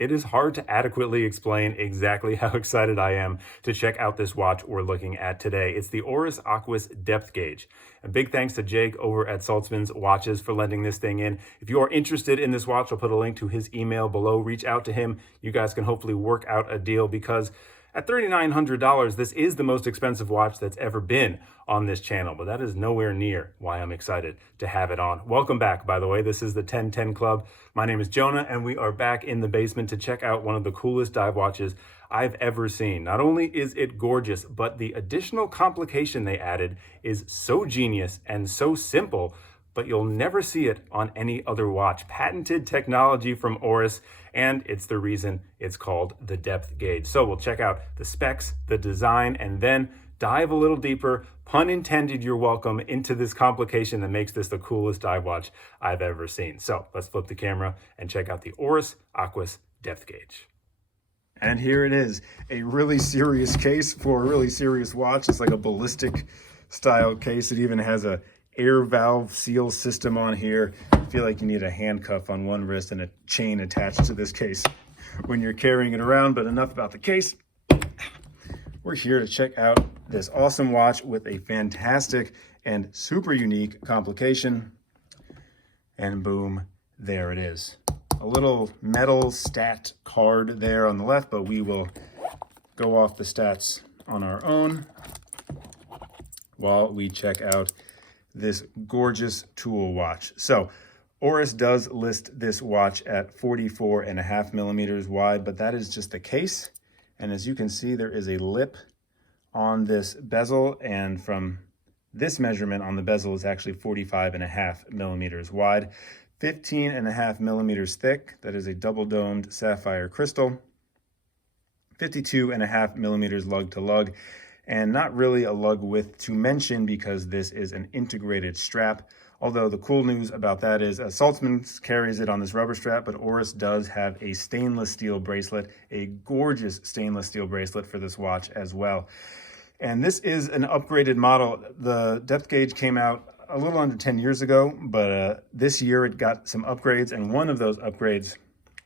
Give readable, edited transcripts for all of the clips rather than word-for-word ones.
It is hard to adequately explain exactly how excited I am to check out this watch we're looking at today. It's the Oris Aquis Depth Gauge. A big thanks to Jake over at Saltzman's Watches for lending this thing in. If you are interested in this watch, I'll put a link to his email below. Reach out to him. You guys can hopefully work out a deal because at $3,900, this is the most expensive watch that's ever been on this channel, but that is nowhere near why I'm excited to have it on. Welcome back, by the way. This is the 1010 Club. My name is Jonah, and we are back in the basement to check out one of the coolest dive watches I've ever seen. Not only is it gorgeous, but the additional complication they added is so genius and so simple, but you'll never see it on any other watch. Patented technology from Oris, and it's the reason it's called the Depth Gauge. So we'll check out the specs, the design, and then dive a little deeper, pun intended, you're welcome, into this complication that makes this the coolest dive watch I've ever seen. So let's flip the camera and check out the Oris Aquis Depth Gauge. And here it is, a really serious case for a really serious watch. It's like a ballistic style case. It even has a air valve seal system on here. I feel like you need a handcuff on one wrist and a chain attached to this case when you're carrying it around, but enough about the case. We're here to check out this awesome watch with a fantastic and super unique complication. And boom, there it is. A little metal stat card there on the left, but we will go off the stats on our own while we check out this gorgeous tool watch. So Oris does list this watch at 44.5 millimeters wide, but that is just the case. And as you can see, there is a lip on this bezel, and from this measurement on the bezel is actually 45.5 millimeters wide, 15.5 millimeters thick. That is a double domed sapphire crystal, 52.5 millimeters lug to lug, and not really a lug width to mention because this is an integrated strap. Although the cool news about that is Saltzman's carries it on this rubber strap, but Oris does have a stainless steel bracelet, a gorgeous stainless steel bracelet for this watch as well. And this is an upgraded model. The depth gauge came out a little under 10 years ago, but this year it got some upgrades, and one of those upgrades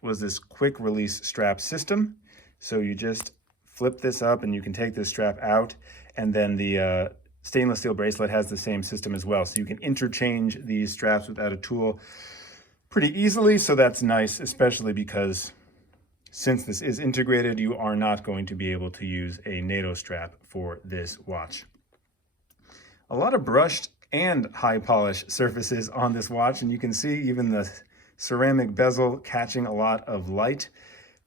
was this quick release strap system. So you just flip this up and you can take this strap out, and then the stainless steel bracelet has the same system as well. So you can interchange these straps without a tool pretty easily. So that's nice, especially because since this is integrated, you are not going to be able to use a NATO strap for this watch. A lot of brushed and high polish surfaces on this watch, and you can see even the ceramic bezel catching a lot of light.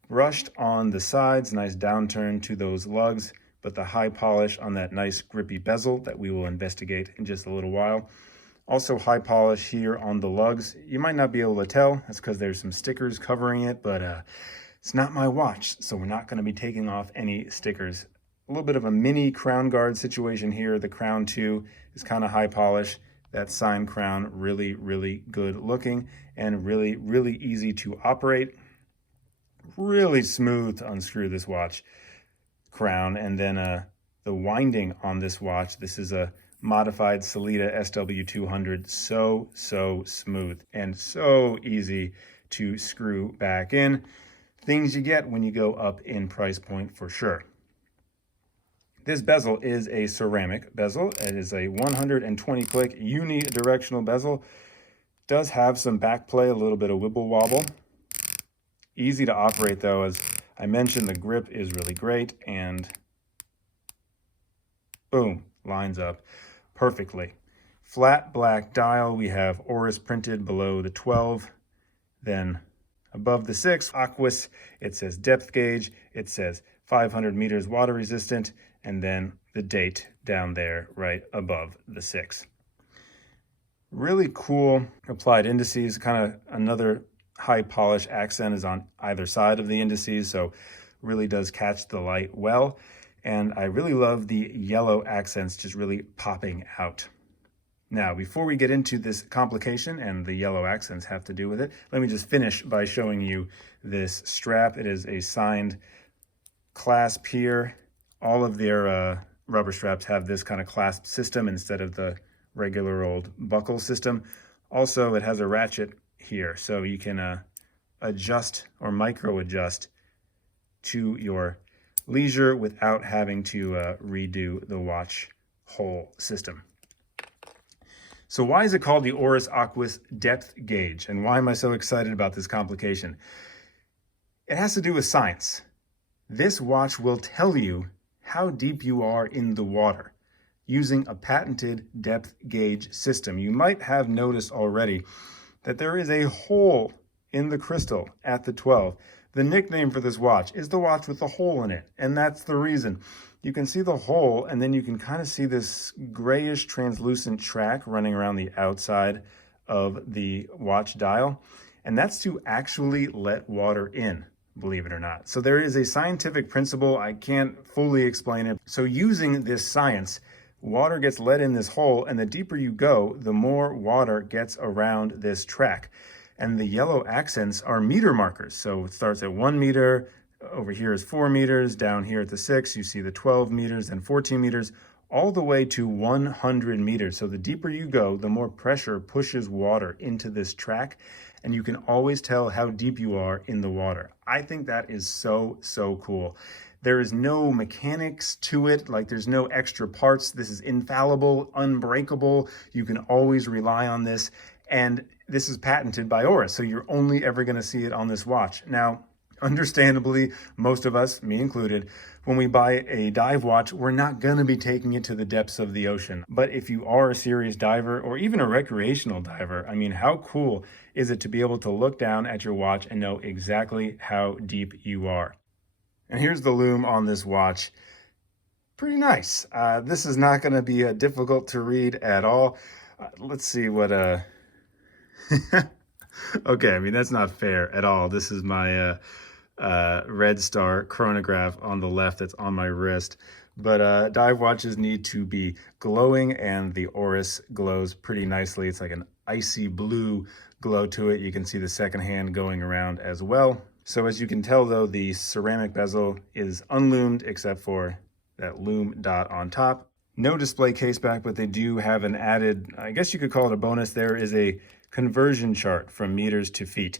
Brushed on the sides, nice downturn to those lugs, but the high polish on that nice grippy bezel that we will investigate in just a little while. Also high polish here on the lugs. You might not be able to tell, that's because there's some stickers covering it, but it's not my watch, so we're not going to be taking off any stickers. A little bit of a mini crown guard situation here. The crown too is kind of high polish. That sign crown, really, really good looking and really, really easy to operate. Really smooth to unscrew this watch crown. And then the winding on this watch, this is a modified Sellita SW200. So smooth and so easy to screw back in. Things you get when you go up in price point for sure. This bezel is a ceramic bezel. It is a 120 click unidirectional bezel. Does have some back play, a little bit of wibble wobble. Easy to operate though, as I mentioned, the grip is really great, and boom, lines up perfectly. Flat black dial, we have Oris printed below the 12, then above the 6, Aquis, it says depth gauge, it says 500 meters water resistant, and then the date down there right above the 6. Really cool applied indices, kind of another high polish accent is on either side of the indices, so really does catch the light well. And I really love the yellow accents just really popping out. Now, before we get into this complication and the yellow accents have to do with it, let me just finish by showing you this strap. It is a signed clasp here. All of their rubber straps have this kind of clasp system instead of the regular old buckle system. Also, it has a ratchet here, so you can adjust or micro adjust to your leisure without having to redo the watch whole system. So why is it called the Oris Aquis Depth Gauge? And why am I so excited about this complication? It has to do with science. This watch will tell you how deep you are in the water using a patented depth gauge system. You might have noticed already that there is a hole in the crystal at the 12. The nickname for this watch is the watch with the hole in it, and that's the reason. You can see the hole, and then you can kind of see this grayish translucent track running around the outside of the watch dial, and that's to actually let water in, believe it or not. So there is a scientific principle. I can't fully explain it. So using this science, water gets let in this hole, and the deeper you go, the more water gets around this track. And the yellow accents are meter markers. So it starts at 1 meter, over here is 4 meters, down here at the 6, you see the 12 meters and 14 meters, all the way to 100 meters. So the deeper you go, the more pressure pushes water into this track, and you can always tell how deep you are in the water. I think that is so, so cool. There is no mechanics to it, like there's no extra parts. This is infallible, unbreakable. You can always rely on this. And this is patented by Oris, so you're only ever going to see it on this watch. Now, understandably, most of us, me included, when we buy a dive watch, we're not going to be taking it to the depths of the ocean. But if you are a serious diver or even a recreational diver, I mean, how cool is it to be able to look down at your watch and know exactly how deep you are? And here's the lume on this watch. Pretty nice. This is not going to be difficult to read at all. Let's see what... Okay, I mean, that's not fair at all. This is my Red Star chronograph on the left that's on my wrist. But dive watches need to be glowing, and the Oris glows pretty nicely. It's like an icy blue glow to it. You can see the second hand going around as well. So as you can tell, though, the ceramic bezel is unlumed except for that lume dot on top. No display case back, but they do have an added, I guess you could call it a bonus. There is a conversion chart from meters to feet.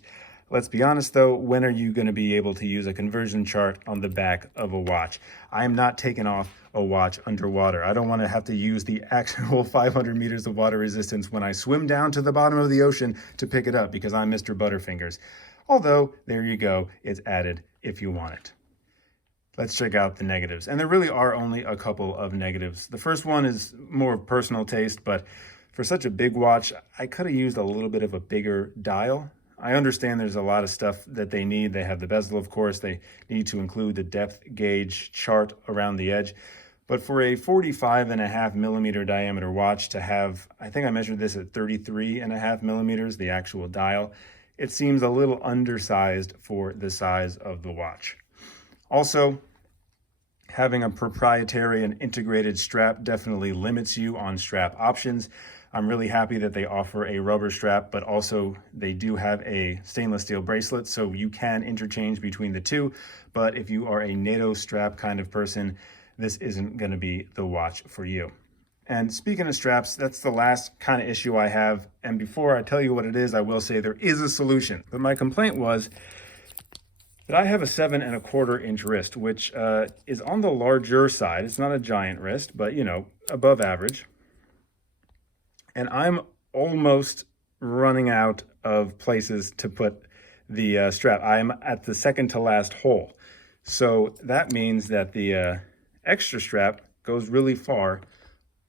Let's be honest though, when are you going to be able to use a conversion chart on the back of a watch? I'm not taking off a watch underwater. I don't want to have to use the actual 500 meters of water resistance when I swim down to the bottom of the ocean to pick it up because I'm Mr. Butterfingers. Although, there you go, it's added if you want it. Let's check out the negatives. And there really are only a couple of negatives. The first one is more of personal taste, but for such a big watch, I could have used a little bit of a bigger dial. I understand there's a lot of stuff that they need. They have the bezel, of course. They need to include the depth gauge chart around the edge. But for a 45.5 millimeter diameter watch to have, I think I measured this at 33.5 millimeters, the actual dial, it seems a little undersized for the size of the watch. Also, having a proprietary and integrated strap definitely limits you on strap options. I'm really happy that they offer a rubber strap, but also they do have a stainless steel bracelet, so you can interchange between the two. But if you are a NATO strap kind of person, this isn't going to be the watch for you. And speaking of straps, that's the last kind of issue I have. And before I tell you what it is, I will say there is a solution. But my complaint was that I have a 7.25 inch wrist, which is on the larger side. It's not a giant wrist, but you know, above average. And I'm almost running out of places to put the strap. I'm at the second to last hole. So that means that the extra strap goes really far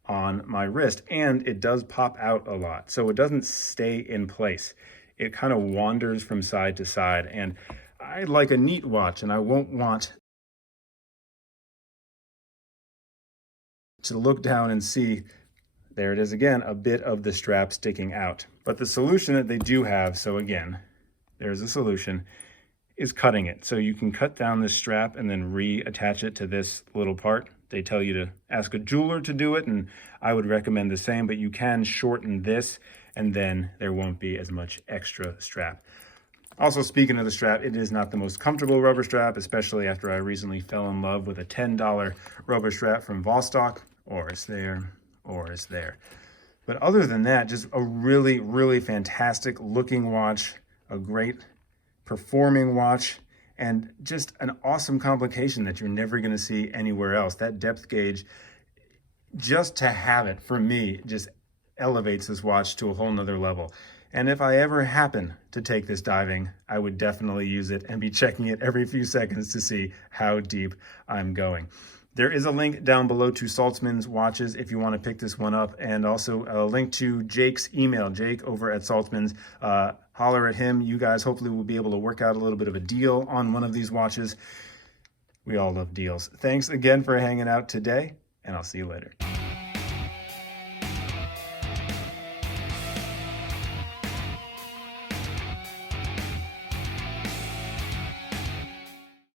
on my wrist, and it does pop out a lot. So it doesn't stay in place. It kind of wanders from side to side. And I like a neat watch, and I won't want to look down and see, there it is again, a bit of the strap sticking out. But the solution that they do have, so again, there's a solution, is cutting it. So you can cut down this strap and then reattach it to this little part. They tell you to ask a jeweler to do it, and I would recommend the same, but you can shorten this, and then there won't be as much extra strap. Also, speaking of the strap, it is not the most comfortable rubber strap, especially after I recently fell in love with a $10 rubber strap from Vostok. Oris there, Oris there. But other than that, just a really, really fantastic looking watch, a great performing watch, and just an awesome complication that you're never going to see anywhere else. That depth gauge, just to have it, for me, just elevates this watch to a whole nother level. And if I ever happen to take this diving, I would definitely use it and be checking it every few seconds to see how deep I'm going. There is a link down below to Saltzman's watches if you want to pick this one up, and also a link to Jake's email, Jake over at Saltzman's. Holler at him. You guys hopefully will be able to work out a little bit of a deal on one of these watches. We all love deals. Thanks again for hanging out today, and I'll see you later.